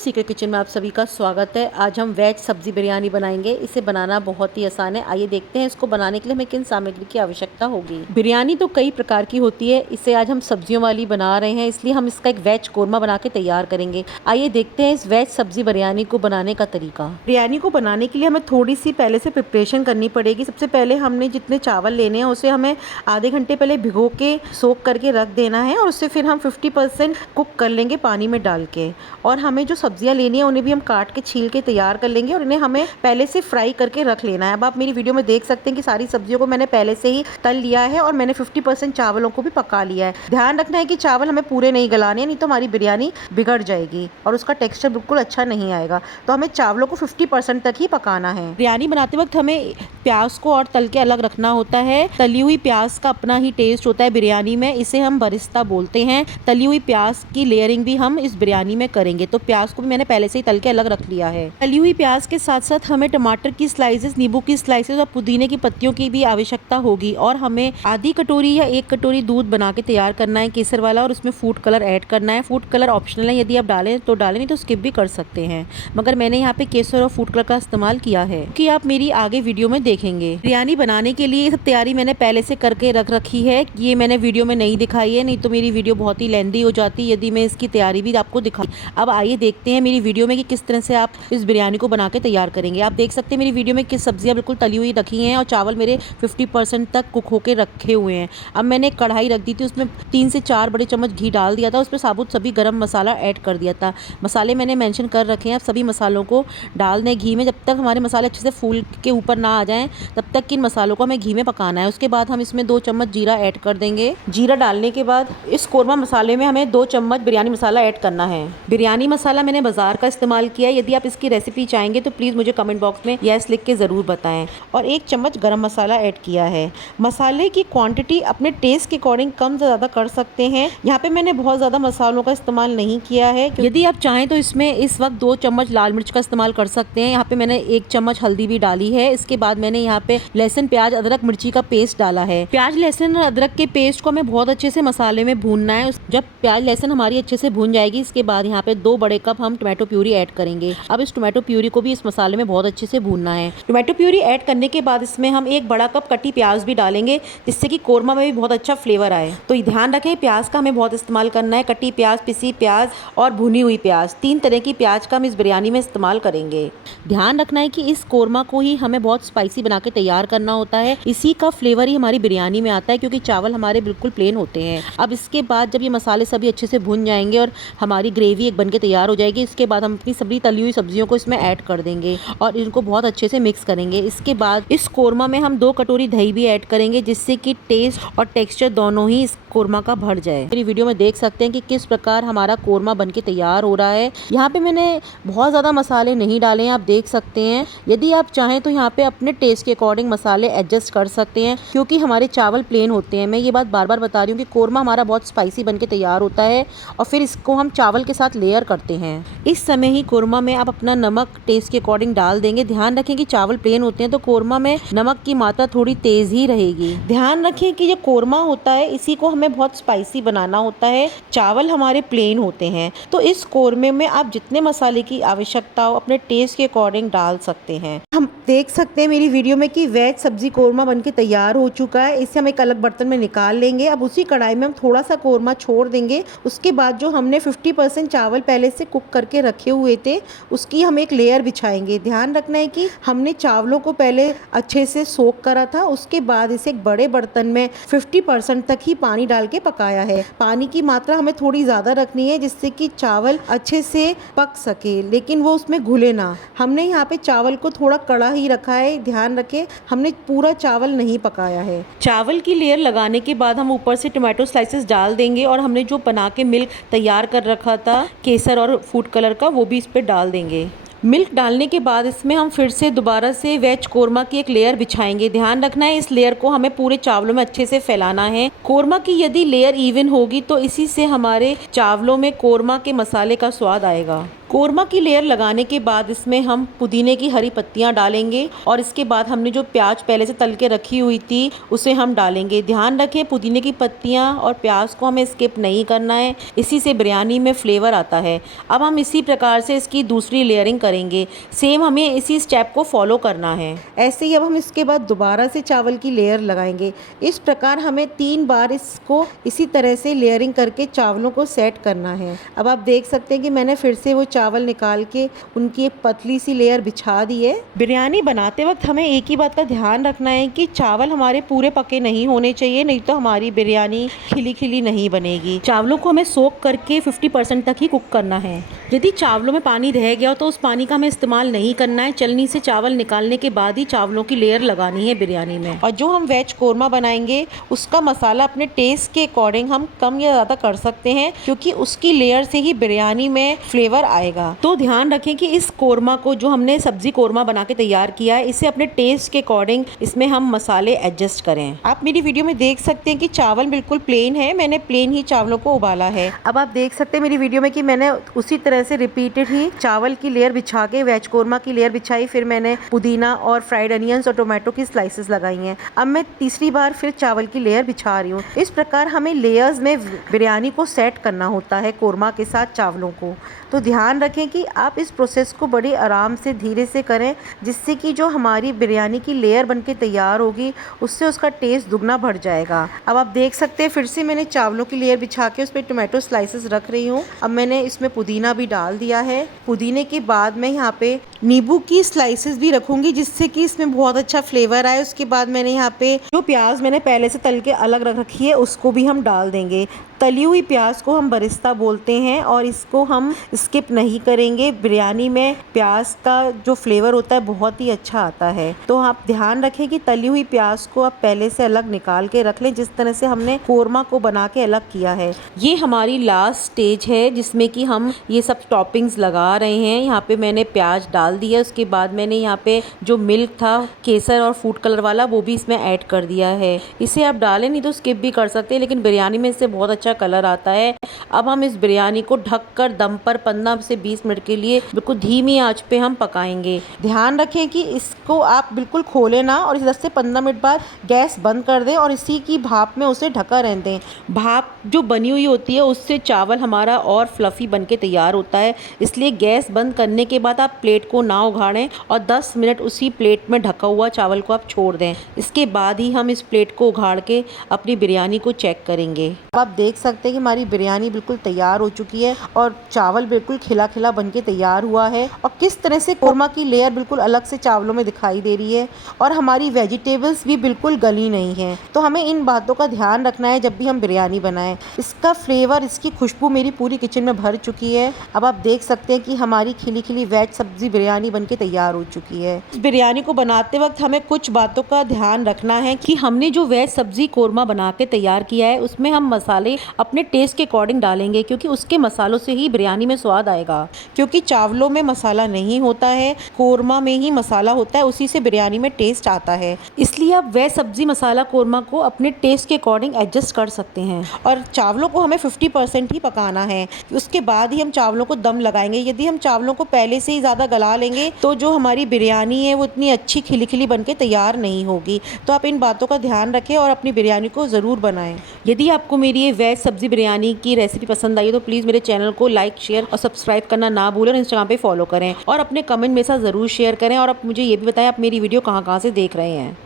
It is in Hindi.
सीक्रेट किचन में आप सभी का स्वागत है। आज हम वेज सब्जी बिरयानी बनाएंगे। इसे बनाना बहुत ही आसान है। आइए देखते हैं इसको बनाने के लिए हमें किन सामग्री की आवश्यकता होगी। बिरयानी तो कई प्रकार की होती है, इसे आज हम सब्जियों वाली बना रहे हैं, इसलिए हम इसका एक वेज कोरमा बना के तैयार करेंगे। आइए देखते हैं इस वेज सब्जी बिरयानी को बनाने का तरीका। बिरयानी को बनाने के लिए हमें थोड़ी सी पहले से प्रिपरेशन करनी पड़ेगी। सबसे पहले हमने जितने चावल लेने हैं उसे हमें आधे घंटे पहले भिगो के सोख करके रख देना है और उससे फिर हम 50% कुक कर लेंगे पानी में डाल के। और हमें जो सब्जियां लेनी है उन्हें भी हम काट के छील के तैयार कर लेंगे और इन्हें हमें पहले से फ्राई करके रख लेना है। अब आप मेरी वीडियो में देख सकते हैं कि सारी सब्जियों को मैंने पहले से ही तल लिया है और मैंने 50% चावलों को भी पका लिया है। ध्यान रखना है कि चावल हमें पूरे नहीं गलाने, नहीं तो हमारी बिरयानी बिगड़ जाएगी और उसका टेक्सचर बिल्कुल अच्छा नहीं आएगा। तो हमें चावलों को 50% तक ही पकाना है। बिरयानी बनाते वक्त हमें प्याज को और तल के अलग रखना होता है। तली हुई प्याज का अपना ही टेस्ट होता है बिरयानी में, इसे हम बरिस्ता बोलते हैं। तली हुई प्याज की लेयरिंग भी हम इस बिरयानी में करेंगे, तो प्याज को भी मैंने पहले से ही तल के अलग रख लिया है। तली हुई प्याज के साथ साथ हमें टमाटर की स्लाइसेस, नींबू की स्लाइसेस और पुदीने की पत्तियों की भी आवश्यकता होगी। और हमें आधी कटोरी या 1 कटोरी दूध बना के तैयार करना है केसर वाला, और उसमें फूड कलर ऐड करना है। फूड कलर ऑप्शनल है, यदि आप डालें तो डालें, नहीं तो स्किप भी कर सकते हैं, मगर मैंने यहाँ पे केसर और फूड कलर का इस्तेमाल किया है कि आप मेरी आगे वीडियो में देखेंगे। बिरयानी बनाने के लिए सब तैयारी मैंने पहले से करके रख रखी है। ये मैंने वीडियो में नहीं दिखाई है, नहीं तो मेरी वीडियो बहुत ही लेंदी हो जाती यदि मैं इसकी तैयारी भी आपको दिखा। अब आइए देखते हैं मेरी वीडियो में कि किस तरह से आप इस बिरयानी को बना के तैयार करेंगे। आप देख सकते हैं मेरी वीडियो में किस सब्जियां बिल्कुल तली हुई रखी हैं और चावल मेरे 50% तक कुक होके रखे हुए हैं। अब मैंने एक कढ़ाई रख दी थी, उसमें 3 से 4 बड़े चम्मच घी डाल दिया था, उसमें साबुत सभी गरम मसाला ऐड कर दिया था। मसाले मैंने मेंशन कर रखे हैं, आप सभी मसालों को डाल दें घी में। जब तक हमारे मसाले अच्छे से फूल के ऊपर ना आ जाएं तब तक इन मसालों को हमें घी में पकाना है। उसके बाद हम इसमें 2 चम्मच जीरा ऐड कर देंगे। जीरा डालने के बाद इस कोरमा मसाले में हमें 2 चम्मच बिरयानी मसाला ऐड करना है। बिरयानी मसाला मैंने बाजार का इस्तेमाल किया है, यदि आप इसकी रेसिपी चाहेंगे तो प्लीज़ मुझे कमेंट बॉक्स में यस लिख के ज़रूर बताएं। और 1 चम्मच गरम मसाला ऐड किया है। मसाले की क्वांटिटी अपने टेस्ट के अकॉर्डिंग कम से ज़्यादा कर सकते हैं। यहाँ पे मैंने बहुत ज़्यादा मसालों का इस्तेमाल नहीं किया है। यदि आप चाहें तो इसमें इस वक्त 2 चम्मच लाल मिर्च का इस्तेमाल कर सकते हैं। यहाँ पे मैंने 1 चम्मच हल्दी भी डाली है। इसके बाद मैंने यहाँ पे लहसुन, प्याज, अदरक, मिर्ची का पेस्ट डाला है। प्याज, लहसुन और अदरक के पेस्ट को हमें बहुत अच्छे से मसाले में भूनना है। जब प्याज लहसुन हमारी अच्छे से भून जाएगी, इसके बाद यहाँ पे 2 बड़े कप हम टोमेटो प्यूरी ऐड करेंगे। अब इस टोमेटो प्यूरी को भी इस मसाले में बहुत अच्छे से भूनना है। टोमेटो प्यूरी ऐड करने के बाद इसमें हम 1 बड़ा कप कटी प्याज भी डालेंगे, जिससे कि कोरमा में भी बहुत अच्छा फ्लेवर आए। तो ध्यान रखें, प्याज का हमें बहुत इस्तेमाल करना है। कटी प्याज, पिसी प्याज और भुनी हुई प्याज, 3 तरह की प्याज का हम इस बिरयानी में इस्तेमाल करेंगे। ध्यान रखना है कि इस कोरमा को ही हमें बहुत स्पाइसी बना के तैयार करना होता है। इसी का फ्लेवर ही हमारी बिरयानी में आता है, क्योंकि चावल हमारे बिल्कुल प्लेन होते हैं। अब इसके बाद जब ये मसाले सभी अच्छे से भुन जाएंगे और हमारी ग्रेवी एक बन के तैयार हो जाएगी, इसके बाद हम अपनी सभी तली हुई सब्जियों को इसमें ऐड कर देंगे और इनको बहुत अच्छे से मिक्स करेंगे। इसके बाद इस कोरमा में हम 2 कटोरी दही भी ऐड करेंगे, जिससे कि टेस्ट और टेक्सचर दोनों ही इस कोरमा का बढ़ जाए। मेरी वीडियो में देख सकते हैं कि किस प्रकार हमारा कोरमा बन के तैयार हो रहा है। यहाँ पे मैंने बहुत ज़्यादा मसाले नहीं डाले हैं, आप देख सकते हैं। यदि आप चाहें तो यहाँ पे अपने टेस्ट के अकॉर्डिंग मसाले एडजस्ट कर सकते हैं, क्योंकि हमारे चावल प्लेन होते हैं। मैं ये बात बार बार बता रही हूँ कि कोरमा हमारा बहुत स्पाइसी बन के तैयार होता है और फिर इसको हम चावल के साथ लेयर करते हैं। इस समय ही कोरमा में आप अपना नमक टेस्ट के अकॉर्डिंग डाल देंगे। ध्यान रखें कि चावल प्लेन होते हैं तो कोरमा में नमक की मात्रा थोड़ी तेज ही रहेगी। ध्यान रखें कि ये कोरमा होता है, इसी को हमें बहुत स्पाइसी बनाना होता है। चावल हमारे प्लेन होते हैं, तो इस कोरमे में आप जितने मसाले की आवश्यकता हो अपने टेस्ट के अकॉर्डिंग डाल सकते हैं। हम देख सकते हैं मेरी वीडियो में कि वेज सब्जी कोरमा बनके तैयार हो चुका है। इसे हम एक अलग बर्तन में निकाल लेंगे। अब उसी कढ़ाई में हम थोड़ा सा कोरमा छोड़ देंगे। उसके बाद जो हमने 50% चावल पहले से कुक करके रखे हुए थे, उसकी हम एक लेयर बिछाएंगे। ध्यान रखना है कि हमने चावलों को पहले अच्छे से सोक करा था, उसके बाद इसे एक बड़े बर्तन में 50% तक ही पानी डाल के पकाया है। पानी की मात्रा हमें थोड़ी ज़्यादा रखनी है, जिससे कि चावल अच्छे से पक सके, लेकिन वो उसमें घुले ना। हमने यहाँ पे चावल को थोड़ा कड़ा ही रखा है। ध्यान रखें, हमने पूरा चावल नहीं पकाया है। चावल की लेयर लगाने के बाद हम ऊपर से टोमेटो स्लाइसेस डाल देंगे और हमने जो बना के मिल्क तैयार कर रखा था केसर और फूड कलर का, वो भी इस पे डाल देंगे। मिल्क डालने के बाद इसमें हम फिर से दोबारा से वेज कोरमा की एक लेयर बिछाएंगे। ध्यान रखना है इस लेयर को हमें पूरे चावलों में अच्छे से फैलाना है। कोरमा की यदि लेयर इवन होगी तो इसी से हमारे चावलों में कोरमा के मसाले का स्वाद आएगा। कोरमा की लेयर लगाने के बाद इसमें हम पुदीने की हरी पत्तियां डालेंगे और इसके बाद हमने जो प्याज पहले से तल के रखी हुई थी उसे हम डालेंगे। ध्यान रखें पुदीने की पत्तियां और प्याज को हमें स्किप नहीं करना है, इसी से बिरयानी में फ्लेवर आता है। अब हम इसी प्रकार से इसकी दूसरी लेयरिंग करेंगे। सेम हमें इसी स्टेप को फॉलो करना है। ऐसे ही अब हम इसके बाद दोबारा से चावल की लेयर लगाएंगे। इस प्रकार हमें 3 बार इसको इसी तरह से लेयरिंग करके चावलों को सेट करना है। अब आप देख सकते हैं कि मैंने फिर से वो चावल निकाल के उनकी एक पतली सी लेयर बिछा दी है। बिरयानी बनाते वक्त हमें एक ही बात का ध्यान रखना है कि चावल हमारे पूरे पके नहीं होने चाहिए, नहीं तो हमारी बिरयानी खिली खिली नहीं बनेगी। चावलों को हमें सोक करके 50% तक ही कुक करना है। यदि चावलों में पानी रह गया तो उस पानी का हमें इस्तेमाल नहीं करना है। छलनी से चावल निकालने के बाद ही चावलों की लेयर लगानी है बिरयानी में। और जो हम वेज कोरमा बनाएंगे उसका मसाला अपने टेस्ट के अकॉर्डिंग हम कम या ज़्यादा कर सकते हैं, क्योंकि उसकी लेयर से ही बिरयानी में फ्लेवर आएगा। तो ध्यान रखें कि इस कोरमा को जो हमने सब्जी कोरमा बना के तैयार किया है, इसे अपने टेस्ट के अकॉर्डिंग इसमें हम मसाले एडजस्ट करें। आप मेरी वीडियो में देख सकते हैं कि चावल बिल्कुल प्लेन है, मैंने प्लेन ही चावलों को उबाला है। अब आप देख सकते हैं मेरी वीडियो में कि मैंने उसी तरह से रिपीटेड ही चावल की लेयर बिछा के वेज कोरमा की लेयर बिछाई, फिर मैंने पुदीना और फ्राइड अनियंस और टोमेटो की स्लाइसेस लगाई हैं। अब मैं तीसरी बार फिर चावल की लेयर बिछा रही हूँ। इस प्रकार हमें लेयर्स में बिरयानी को सेट करना होता है कोरमा के साथ चावलों को। तो ध्यान रखें कि आप इस प्रोसेस को बड़े आराम से धीरे से करें, जिससे कि जो हमारी बिरयानी की लेयर बनके तैयार होगी उससे उसका टेस्ट दुगना बढ़ जाएगा। अब आप देख सकते हैं फिर से मैंने चावलों की लेयर बिछा के उस पर टोमेटो स्लाइसेस रख रही हूँ। अब मैंने इसमें पुदीना भी डाल दिया है। पुदीने के बाद मैं यहाँ पे नींबू की स्लाइसेस भी रखूँगी, जिससे कि इसमें बहुत अच्छा फ्लेवर आए। उसके बाद मैंने यहाँ पे जो प्याज मैंने पहले से तल के अलग रख रखी है उसको भी हम डाल देंगे। तली हुई प्याज को हम बरिस्ता बोलते हैं और इसको हम स्किप नहीं करेंगे। बिरयानी में प्याज का जो फ्लेवर होता है बहुत ही अच्छा आता है। तो आप ध्यान रखें कि तली हुई प्याज को आप पहले से अलग निकाल के रख लें, जिस तरह से हमने कोरमा को बना के अलग किया है। ये हमारी लास्ट स्टेज है जिसमें कि हम ये सब टॉपिंग्स लगा रहे हैं। यहाँ पे मैंने प्याज डाल दिया, उसके बाद मैंने यहाँ पे जो मिल्क था केसर और फूड कलर वाला वो भी इसमें ऐड कर दिया है। इसे आप डालें नहीं तो स्किप भी कर सकते हैं, लेकिन बिरयानी में इससे बहुत अच्छा कलर आता है। अब हम इस बिरयानी को ढककर दम पर 15 से 20 मिनट के लिए बिल्कुल धीमी आंच पे हम पकाएंगे। ध्यान रखें कि इसको आप बिल्कुल खोलें ना और 10 से 15 मिनट बाद गैस बंद कर दें और इसी की भाप में उसे ढका रहने दें। भाप जो बनी हुई होती है उससे चावल हमारा और फ्लफी बन के तैयार होता है, इसलिए गैस बंद करने के बाद आप प्लेट को ना उघाड़ें और 10 मिनट उसी प्लेट में ढका हुआ चावल को आप छोड़ दें। इसके बाद ही हम इस प्लेट को उघाड़ के अपनी बिरयानी को चेक करेंगे। अब आप देख सकते हैं कि हमारी बिरयानी बिल्कुल तैयार हो चुकी है और चावल बिल्कुल खिला खिला बन के तैयार हुआ है और किस तरह से कोरमा की लेयर बिल्कुल अलग से चावलों में दिखाई दे रही है और हमारी वेजिटेबल्स भी बिल्कुल गली नहीं है। तो हमें इन बातों का ध्यान रखना है जब भी हम बिरयानी बनाएं। इसका फ्लेवर, इसकी खुशबू मेरी पूरी किचन में भर चुकी है। अब आप देख सकते हैं कि हमारी खिली खिली वेज सब्जी बिरयानी बनके तैयार हो चुकी है। इस बिरयानी को बनाते वक्त हमें कुछ बातों का ध्यान रखना है कि हमने जो वेज सब्जी कोरमा बना के तैयार किया है उसमें हम मसाले अपने टेस्ट के अकॉर्डिंग डालेंगे, क्योंकि उसके मसालों से ही बिरयानी में स्वाद आएगा। क्योंकि चावलों में मसाला नहीं होता है, कोरमा में ही मसाला होता है, उसी से बिरयानी में टेस्ट आता है। इसलिए आप वेज सब्जी मसाला कोरमा को अपने टेस्ट के अकॉर्डिंग एडजस्ट कर सकते हैं। और चावलों को हमें 50% ही पकाना है, उसके बाद ही हम चावलों को दम लगाएंगे। यदि हम चावलों को पहले से ही ज़्यादा गला लेंगे तो जो हमारी बिरयानी है वो इतनी अच्छी खिली खिली बन के तैयार नहीं होगी। तो आप इन बातों का ध्यान रखें और अपनी बिरयानी को ज़रूर बनाएं। यदि आपको मेरी ये वेज सब्जी बिरयानी की रेसिपी पसंद आई है तो प्लीज़ मेरे चैनल को लाइक, शेयर और सब्सक्राइब करना ना भूलें और इंस्टाग्राम पे फॉलो करें और अपने कमेंट मेरे साथ ज़रूर शेयर करें। और आप मुझे ये भी बताएं आप मेरी वीडियो कहाँ से देख रहे हैं।